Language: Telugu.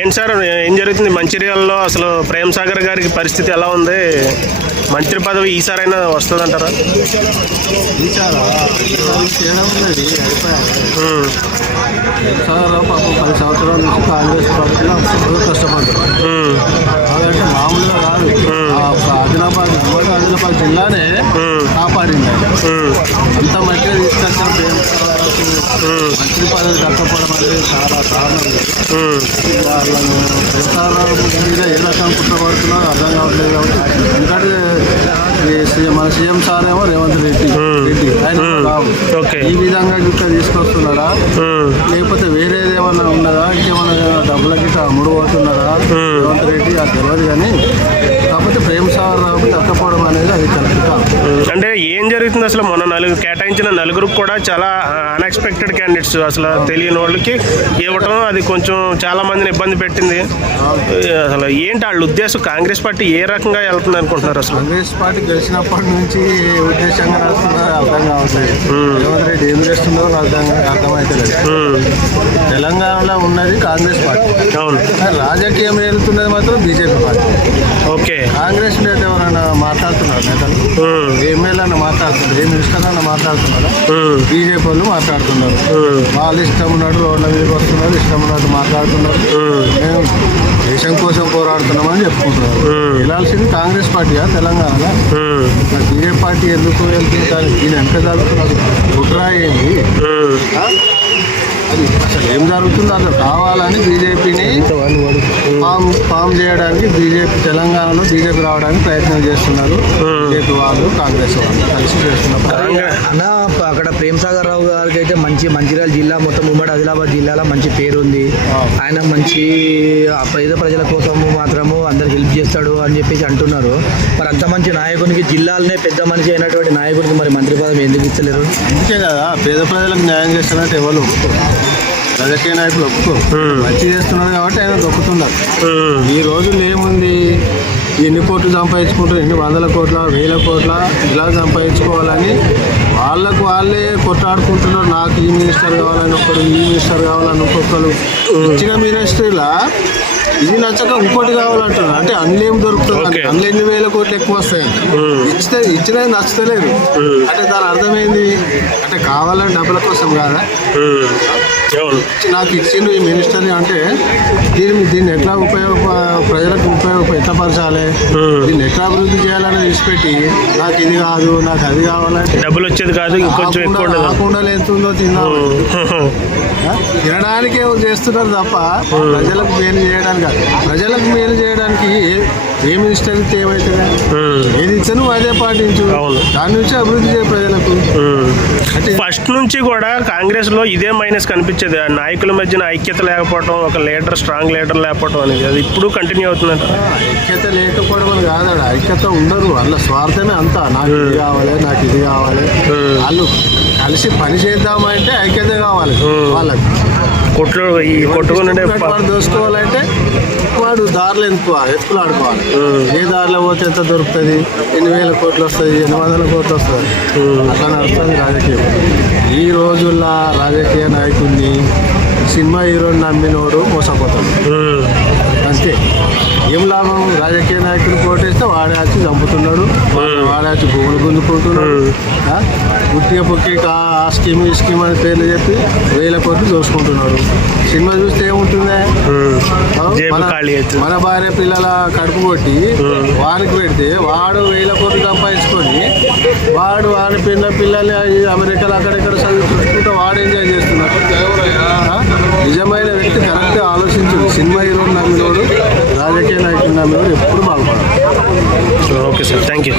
ఏంటి సార్ ఏం జరుగుతుంది మంచిర్యాలలో? అసలు ప్రేమ్ సాగర్ గారికి పరిస్థితి ఎలా ఉంది? మంత్రి పదవి ఈసారైనా వస్తుందంటారా? పాపం 10 సంవత్సరాల నుంచి కాంగ్రెస్ పార్టీలో కష్టపడ్డారు. అదంటే మామూలుగా కాదు. ఆదిలాబాద్ జిల్లానే కాపాడింది. అంత మంచిగా తీసుకొచ్చిన మంత్రి పదవి దక్కపోవడం అనేది చాలా దారుణం. వాళ్ళను ప్రస్తావన మీద ఏ రకం కుట్రపడుతున్నారో అర్థం కావట్లేదు. కాబట్టి ఎందుకంటే మన సీఎం సార్ ఏమో రేవంత్ రెడ్డి ఆయన రావు. ఈ విధంగా గిట్ట తీసుకొస్తున్నారా, లేకపోతే వేరేది ఏమన్నా ఉన్నదా, ఇంకేమన్నా డబ్బుల గిట్ట అమ్ముడు పోతున్నారా రేవంత్ రెడ్డి? అది తెలియదు. కానీ కాకపోతే ప్రేమ్ సాగర్ రావు దక్కపోవడం అనేది అది కరెక్ట్ కాదు. అంటే ఏం జరుగుతుంది అసలు? మొన్న కేటాయించిన నలుగురికి కూడా చాలా అన్ఎక్స్పెక్టెడ్ క్యాండిడేట్స్, అసలు తెలియని వాళ్ళకి ఇవ్వటం అది కొంచెం చాలా మందిని ఇబ్బంది పెట్టింది. అసలు ఏంటి వాళ్ళ ఉద్దేశం? కాంగ్రెస్ పార్టీ ఏ రకంగా వెళ్తుంది అనుకుంటున్నారు? అసలు కాంగ్రెస్ పార్టీ గెలిచినప్పటి నుంచి ఉద్దేశంగా రాస్తున్నారో అర్థం కావట్లేదు. రేవంత్ రెడ్డి ఏం చేస్తుందో అర్థమైతలేదు. తెలంగాణలో ఉన్నది కాంగ్రెస్ పార్టీ. అవును. రాజకీయం వెళ్తున్నది మాత్రం బీజేపీ పార్టీ. ఓకే. కాంగ్రెస్ నేత ఎవరైనా మాట్లాడుతున్నారు? నేతలు ఎమ్మెల్యేలను మాట్లాడుతున్నారు, ఏ మినిస్టర్ అన్న మాట్లాడుతున్నారా? బీజేపీ వాళ్ళు మాట్లాడుతున్నారు. వాళ్ళు ఇష్టం ఉన్నట్టు రోడ్ల మీదకి వస్తున్నారు, ఇష్టం ఉన్నట్టు మాట్లాడుతున్నారు. మేము దేశం కోసం పోరాడుతున్నామని చెప్పుకుంటున్నారు. వెళ్ళాల్సింది కాంగ్రెస్ పార్టీయా తెలంగాణలో? బీజేపీ పార్టీ ఎందుకు వెళ్తుంది? కానీ దీని వెనక జరుగుతున్నారు కుట్రా ఏంటి? అది అసలు ఏం జరుగుతుందో అసలు కావాలని బీజేపీని ఫామ్ చేయడానికి తెలంగాణలో బీజేపీ రావడానికి ప్రయత్నం చేస్తున్నారు. బీజేపీ వాళ్ళు కాంగ్రెస్ వాళ్ళు కలిసి చేస్తున్నారు. అన్న అక్కడ ప్రేమ్ సాగర్ రావు గారికి అయితే మంచిర్యాల జిల్లా మొత్తం ఉమ్మడి ఆదిలాబాద్ జిల్లాలో మంచి పేరుంది. ఆయన మంచి పేద ప్రజల కోసం మాత్రము అందరికి హెల్ప్ చేస్తాడు అని చెప్పేసి అంటున్నారు. మరి అంత మంచి నాయకునికి, జిల్లాలనే పెద్ద మనిషి అయినటువంటి నాయకునికి మరి మంత్రి పదవి ఎందుకు ఇచ్చలేరు? అందుకే కదా పేద ప్రజలకు న్యాయం చేస్తున్నట్టు ఎవరు రాజకీయ నాయకులు మంచి చేస్తున్నారు కాబట్టి ఆయన దొక్కుతున్నారు. ఈ రోజులు ఏముంది, ఎన్ని కోట్లు సంపాదించుకుంటారు, ఎన్ని వందల కోట్ల, వేల కోట్ల ఇలా సంపాదించుకోవాలని వాళ్ళే కొట్లాడుకుంటున్నారు. నాకు ఈ మినిస్టర్ కావాలని ఒకరు, ఈ మినిస్టర్ కావాలని ఒక్కొక్కరు. ఇచ్చిన మినిస్టర్లా ఇది నచ్చక ఇంకోటి కావాలంటున్నారు. అంటే అందులో ఏం దొరుకుతుంది? అందులో ఎన్ని వేల కోట్లు ఎక్కువ వస్తాయంట. ఇచ్చినది నచ్చలేదు అంటే దాని అర్థమైంది అంటే కావాలని డబ్బుల కోసం కాదా? నాకు ఇచ్చిండు ఈ మినిస్టర్ అంటే దీన్ని ఎట్లా ప్రజలకు ఎట్లా పరచాలి, దీన్ని ఎట్లా అభివృద్ధి చేయాలని తీసిపెట్టి నాకు ఇది కాదు, నాకు అది కావాలంటే డబ్బులు వచ్చేది కాదు, కాకుండా ఎంతుందో తినడానికే చేస్తున్నారు తప్ప ప్రజలకు మేలు చేయడానికి కాదు. ప్రజలకు మేలు చేయడానికి ఏ మినిస్టర్ ఇస్తే ఏమవుతుంది? ఏది ఇచ్చాను అదే పాటించు, దాని నుంచి అభివృద్ధి చేయ ప్రజలకు. అంటే ఫస్ట్ నుంచి కూడా కాంగ్రెస్ లో ఇదే మైనస్ కనిపించేది, నాయకుల మధ్యన ఐక్యత లేకపోవడం, ఒక లీడర్, స్ట్రాంగ్ లీడర్ లేకపోవడం అనేది. అది ఇప్పుడు కంటిన్యూ అవుతుందంట. ఐక్యత లేకపోవడం అని కాదు, ఐక్యత ఉండరు. వాళ్ళ స్వార్థమే అంతా. నాకు ఇది కావాలి, నాకు ఇది కావాలి. వాళ్ళు కలిసి పని చేద్దామంటే ఐక్యత కావాలి వాళ్ళకి. కొట్టుకుని దోసుకోవాలంటే వాడు దారిలో ఎత్తుకులు ఆడుకోవాలి. ఏ దారిలో పోతే ఎంత దొరుకుతుంది, ఎన్ని వేల కోట్లు వస్తుంది, ఎన్ని వందల కోట్లు వస్తుంది, అట్లా నడుస్తుంది రాజకీయం. ఈ రోజుల్లో రాజకీయ నాయకుడిని సినిమా హీరోని నమ్మినోడు మోసపోతాడు అంతే. ఏం లాభం? రాజకీయ నాయకుడు కోటేస్తే వాడే వచ్చి చంపుతున్నాడు, వాడే వచ్చి భూములు గుంజుకుంటున్నాడు. గుట్టిగా పొక్కి ఆ స్కీమ్ ఈ స్కీమ్ అని పేర్లు చెప్పి వేల కోట్లు చూసుకుంటున్నాడు. సినిమా చూస్తే ఏముంటుంది? మన భార్య పిల్లల కడుపు కొట్టి వానికి పెడితే వాడు వేల కోట్లు సంపాదించుకొని వాడి పిల్లల్ని అమెరికాలో అక్కడెక్కడ చదువుకుంటూ వాడు ఎంజాయ్ చేస్తున్నాడు. నిజమైన వ్యక్తి కరెక్ట్గా ఆలోచించు. సినిమా హీరోని నమ్మినోడు, రాజకీయ నాయకుడు నమ్మినోడు ఎప్పుడు బాగుపడాలి. Okay sir, thank you.